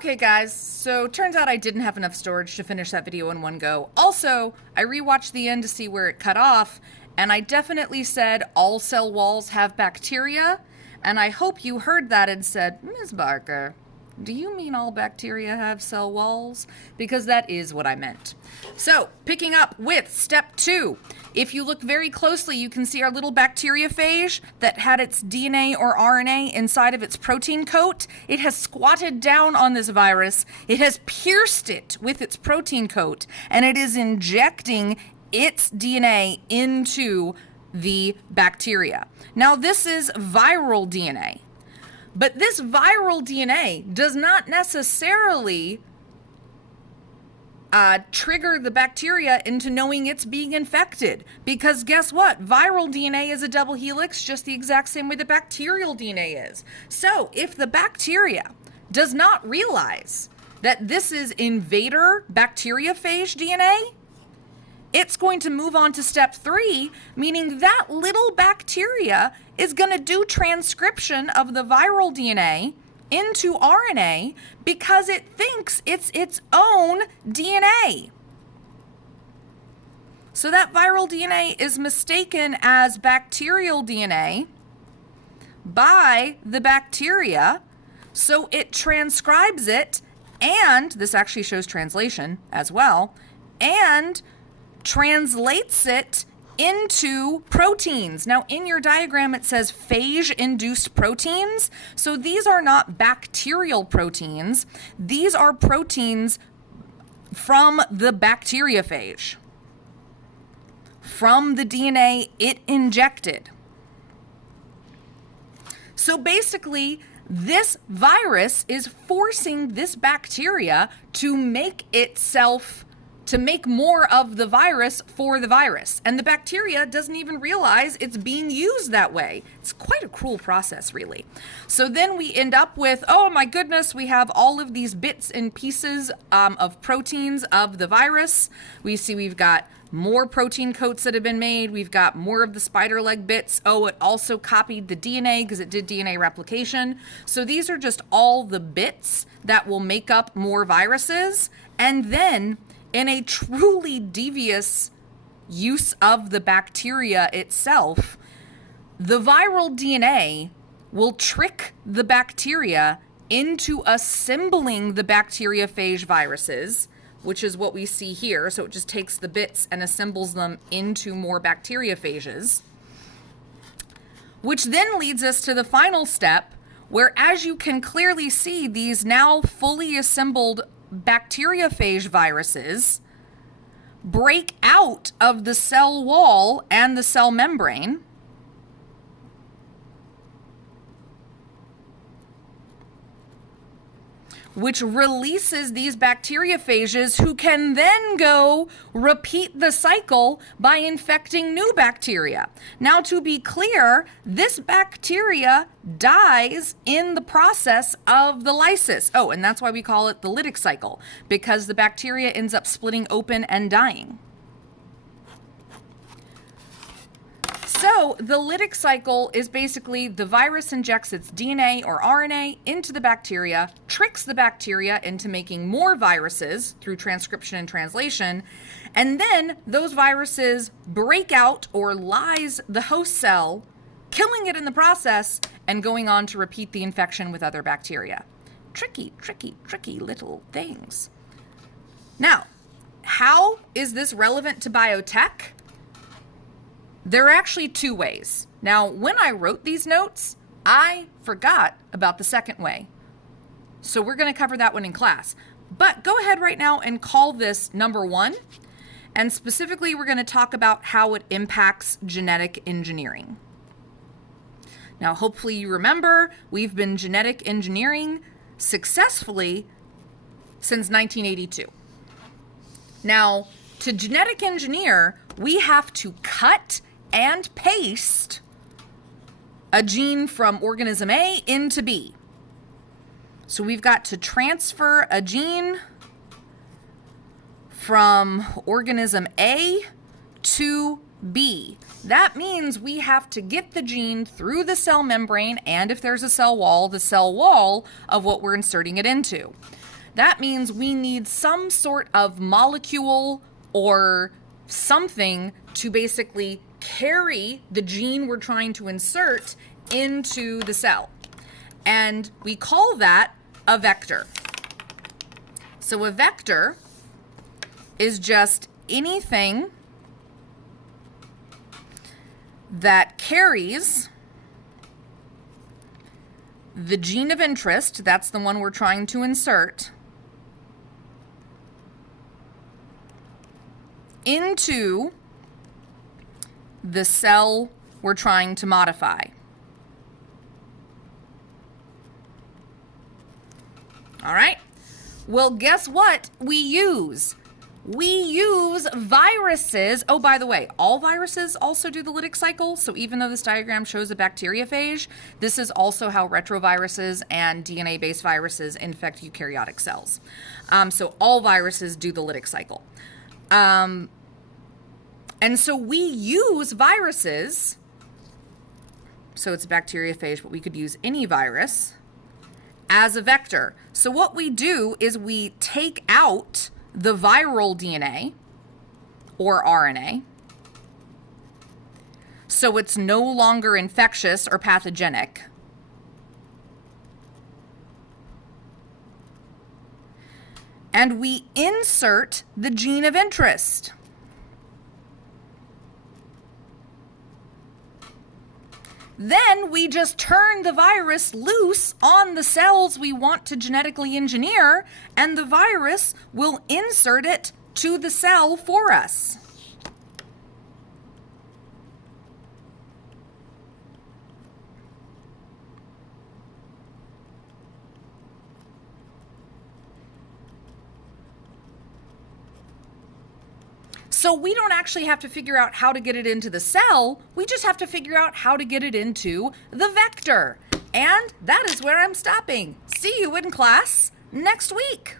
Okay guys, so turns out I didn't have enough storage to finish that video in one go. Also, I rewatched the end to see where it cut off, and I definitely said all cell walls have bacteria, and I hope you heard that and said, Ms. Barker, do you mean all bacteria have cell walls? Because that is what I meant. So, picking up with step 2. If you look very closely, you can see our little bacteriophage that had its DNA or RNA inside of its protein coat. It has squatted down on this virus. It has pierced it with its protein coat, and it is injecting its DNA into the bacteria. Now, this is viral DNA. But this viral DNA does not necessarily trigger the bacteria into knowing it's being infected. Because guess what? Viral DNA is a double helix just the exact same way the bacterial DNA is. So if the bacteria does not realize that this is invader bacteriophage DNA, it's going to move on to step 3, meaning that little bacteria is going to do transcription of the viral DNA into RNA because it thinks it's its own DNA. So that viral DNA is mistaken as bacterial DNA by the bacteria, so it transcribes it, and this actually shows translation as well, and translates it into proteins. Now, in your diagram, it says phage-induced proteins. So these are not bacterial proteins. These are proteins from the bacteriophage, from the DNA it injected. So basically, this virus is forcing this bacteria to make more of the virus for the virus. And the bacteria doesn't even realize it's being used that way. It's quite a cruel process, really. So then we end up with, oh my goodness, we have all of these bits and pieces of proteins of the virus. We see we've got more protein coats that have been made. We've got more of the spider leg bits. Oh, it also copied the DNA because it did DNA replication. So these are just all the bits that will make up more viruses. And then in a truly devious use of the bacteria itself, the viral DNA will trick the bacteria into assembling the bacteriophage viruses, which is what we see here. So it just takes the bits and assembles them into more bacteriophages, which then leads us to the final step, where, as you can clearly see, these now fully assembled bacteriophage viruses break out of the cell wall and the cell membrane, which releases these bacteriophages, who can then go repeat the cycle by infecting new bacteria. Now, to be clear, this bacteria dies in the process of the lysis. Oh, and that's why we call it the lytic cycle, because the bacteria ends up splitting open and dying. So the lytic cycle is basically the virus injects its DNA or RNA into the bacteria, tricks the bacteria into making more viruses through transcription and translation, and then those viruses break out or lyse the host cell, killing it in the process and going on to repeat the infection with other bacteria. Tricky, tricky, tricky little things. Now, how is this relevant to biotech? There are actually 2 ways. Now, when I wrote these notes, I forgot about the second way. So we're going to cover that one in class. But go ahead right now and call this number 1. And specifically, we're going to talk about how it impacts genetic engineering. Now, hopefully you remember, we've been genetic engineering successfully since 1982. Now, to genetic engineer, we have to cut and paste a gene from organism A into B. So we've got to transfer a gene from organism A to B. That means we have to get the gene through the cell membrane, and if there's a cell wall, the cell wall of what we're inserting it into. That means we need some sort of molecule or something to basically carry the gene we're trying to insert into the cell. And we call that a vector. So a vector is just anything that carries the gene of interest, that's the one we're trying to insert, into the cell we're trying to modify. All right? Well, guess what we use? We use viruses. Oh, by the way, all viruses also do the lytic cycle. So even though this diagram shows a bacteriophage, this is also how retroviruses and DNA-based viruses infect eukaryotic cells. So all viruses do the lytic cycle. And so we use viruses. So it's a bacteriophage, but we could use any virus as a vector. So what we do is we take out the viral DNA or RNA, so it's no longer infectious or pathogenic. And we insert the gene of interest. Then we just turn the virus loose on the cells we want to genetically engineer, and the virus will insert it to the cell for us. So we don't actually have to figure out how to get it into the cell. We just have to figure out how to get it into the vector. And that is where I'm stopping. See you in class next week.